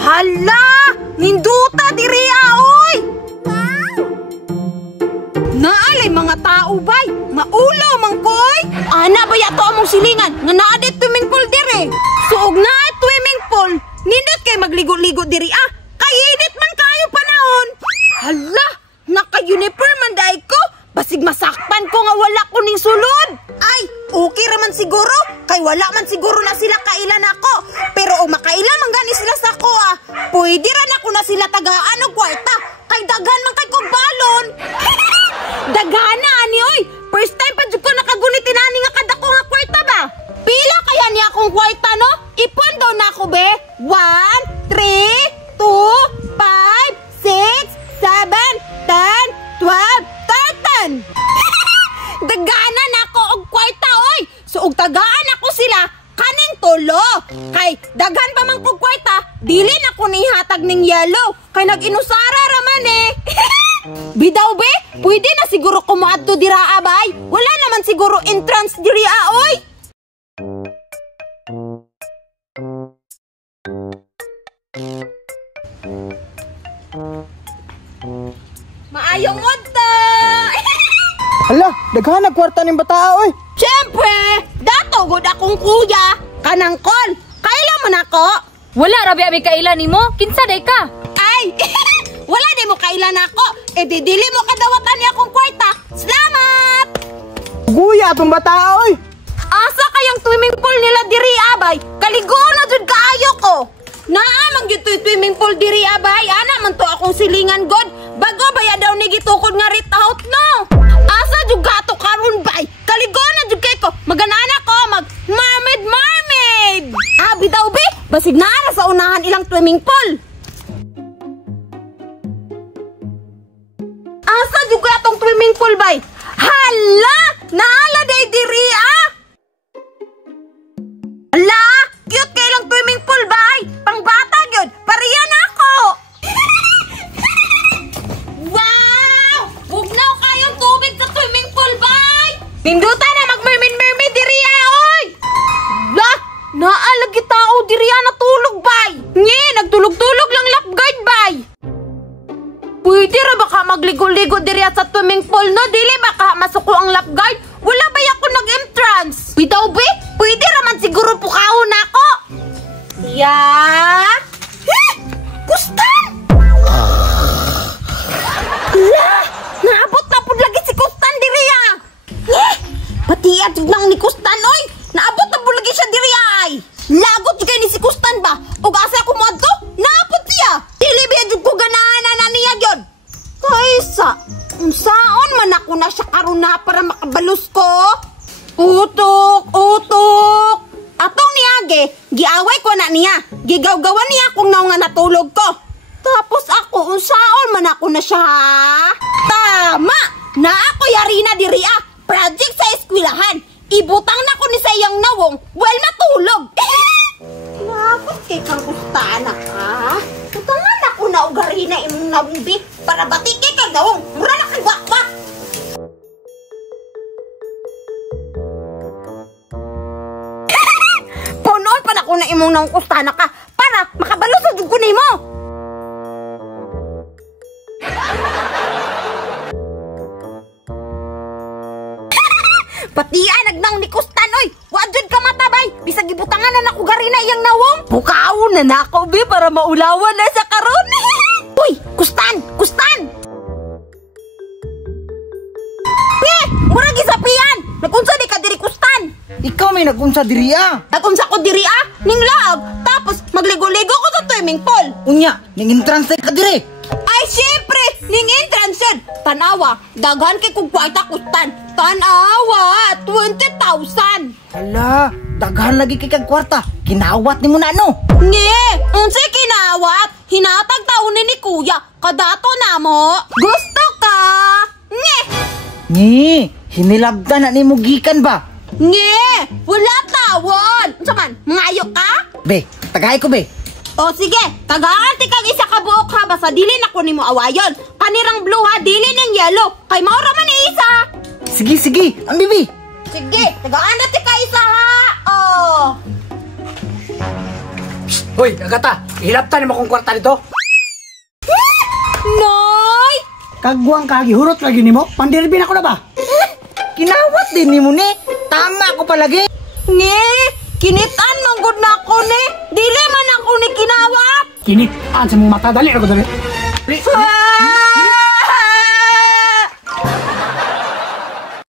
Hala! Ninduta diri oy! Naalay mga tao bay, maulaw mangkoy. Ana ba yato among silingan nga naa dit swimming pool diri. Suog na swimming pool, nindot kay magligo-ligo diri Kay init man kayo panahon. Hala, naka-uniform man dai ko. Basig masakpan ko nga wala ko ning sulod. Ay, okay raman siguro. Kay wala man siguro na sila kailan ako. Pero o makailan man gani sila sa ko pwede ran ako na sila tagaan og kwarta. Kay daghan man kay kog balon. Dagana ani oy. First time pa jud ko nakagunit inani nga kadako nga kwarta ba. Pila kaya ni akong kwarta no? Ipon daw na ako be. 1, 3, 2, 5, 6, 7, 10, 12, 13. Dagana na ako og kwarta oy. So og tagaan ako sila kaning tulo. Kay daghan pa man kog kwarta, dili na ko ni hatag ning yellow. Kay nag-inusara raman Bidaw be, pwede na siguro kumaadto dira abay. Wala naman siguro entrance diri oy. Maayong modta. Hala, daghan na kwarta ning bata oy. Siyempre, dato gud akong kuya, kanang kol. Kailan man ako? Wala rabi abi kailan nimo. Kinsa day ka? Ay, wala di mo kailan ako. Dili mo kadawatan ni akong kwarta. Salamat! Guya atong bata oy. Asa kayang swimming pool nila diri abay? Kaligo na jud kaayo ko. Naamang gyud swimming pool diri abay. Ana man to akong silingan god. Bago baya daw ni gitukod nga ritaut no. Asa jud gato karon bay? Kaligo na jud kay ko. Maganana ko mag mermaid. Bitaw be, basig na sa unahan ilang swimming pool. Asa jud kay atong swimming pool bay? Hala, naala day diri Hala, cute kay lang swimming pool bay. Pangbata gyud, pariya na ako. Wow! Bugnaw kayong tubig sa swimming pool bay. Pinduta na mag-mermaid diri oy. La, naalagi tao diri natulog bay. Ngi, nagtulog-tulog lang lifeguard bay. Pwede ra ba ka magligo-ligo diri sa swimming pool no? Dili ba ka masuko ang lifeguard? Wala ba ako nag-entrance? Bitaw be, pwede raman siguro pukahon na ako. Yeah? Kustan! La! Naabot na po lagi si Kustan diri pati atid nang ni Kustan oy! Naabot na po lagi siya diri ay! Lagot kay ni si Kustan ba? O asa ako mo adto? Naabot siya! Dili ba jud ko ganahan na niya gyud? Kaysa, unsaon man ako na siya karon na para makabalos ko? Utok! Atong niyage, giaway ko na niya. Gigawgawan niya kung naw nga natulog ko. Tapos ako, unsaon man ako na siya. Tama! Na ako yari na diri project sa eskwelahan. Ibutang na ko ni sa iyang nawong while natulog. Nakot kay kang kustaan ka. Tutangan ako na ugari na imong nawong bi para batik kay kang nawong. Mura na kang wakwak. Punon pa na ko na imong nawong kustaan ka para makabalos sa jud ko nimo. Pati ay nagnaw ni Kustan oy. Wajud ka matabay. Bisag gibutangan na nako gari na iyang nawong. Bukaon na nako bi para maulawan na sa karon. Uy, Kustan. Mura gisapian. Nagunsa di ka diri Kustan? Ikaw may nagunsa diri Nagunsa ko diri ning laag. Tapos magligo-ligo ko sa swimming pool. Unya, ning entrance ka diri. Ay syempre, ning entrance yun. Tanawa, daghan kay kong kwarta Kustan. Tanawa, 20,000. Hala, daghan lagi kay kag kwarta. Kinawat nimo na no. Nge, unsay kinawat? Hinatag taon ni kuya. Kadato na mo. Gusto ka? Nge. Ni, hinilabdan na nimo gikan ba? Nge, wala tawon. Unsa man, mangayo ka? Be, tagay ko be. O sige, tagaanti kang isa ka buok ha, basta dili na ko nimo awayon. Kanirang blue ha, dili ning yellow. Kay mao ra man ni isa. Sige, ang bibi. Sige, tagaanti ka isa ha. Oh. Hoy, Agata, ihilaptan mo kong kwarta dito. Noy! Kagwang kagi, hurot lagi nimo. Pandirbin ako na ba? Kinawat din nimo ni. Tama ko palagi. Ni, kinitan manggod na ako ni. Dili man ako ni kinawat. Kinit, sa mong mata, dali ako dali. Ha?